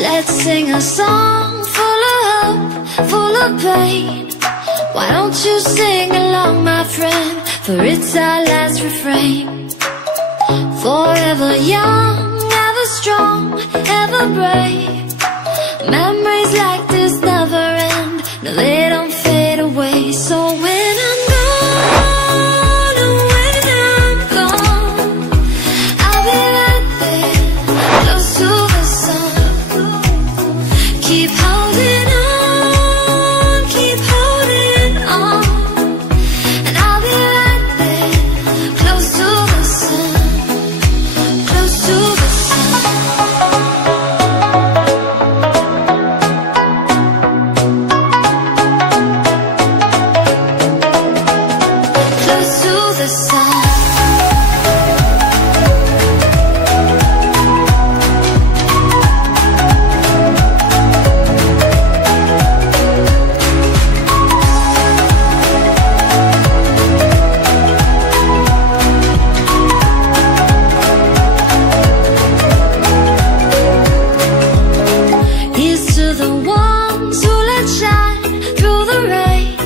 Let's sing a song full of hope, full of pain. Why don't you sing along, my friend, for it's our last refrain. Forever young, ever strong, ever brave. Memories like this never end, no, they don't fade away. So when I'm gone, oh, when I'm gone, I'll be right there, close to the sun. Keep holding on, keep holding on, and I'll be right there, close to the sun, close to the sun. Close to the sun. Here's to the ones who let shine through the rain,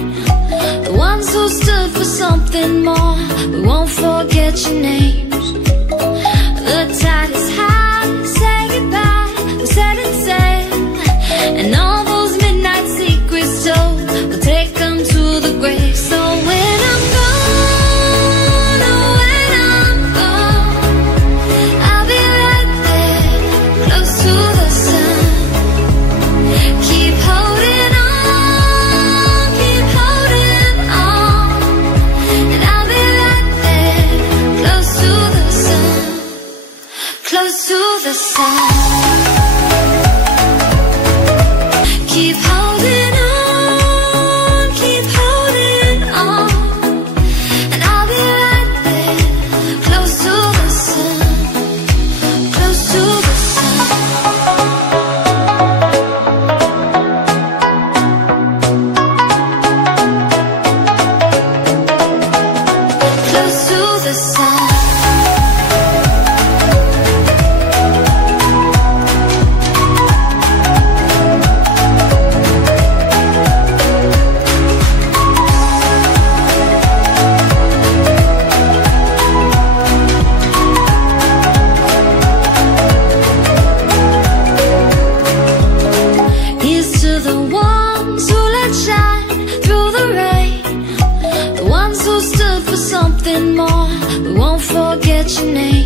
the ones who stood for something more. We won't forget your names. The tide is high, say goodbye, we set it sail, and all those midnight secrets told, we'll take them to the grave. So when I'm gone, oh, when I'm gone, I'll be right there, close to the sun. Keep holding on, keep holding on, and I'll be right there, close to the sun, close to the sun. Keep holding on, keep holding on, and I'll be right there, close to the sun, close to the sun. Close to the sun. Here's to the ones who let shine through the rain, the ones who stood for something more. We won't forget your name.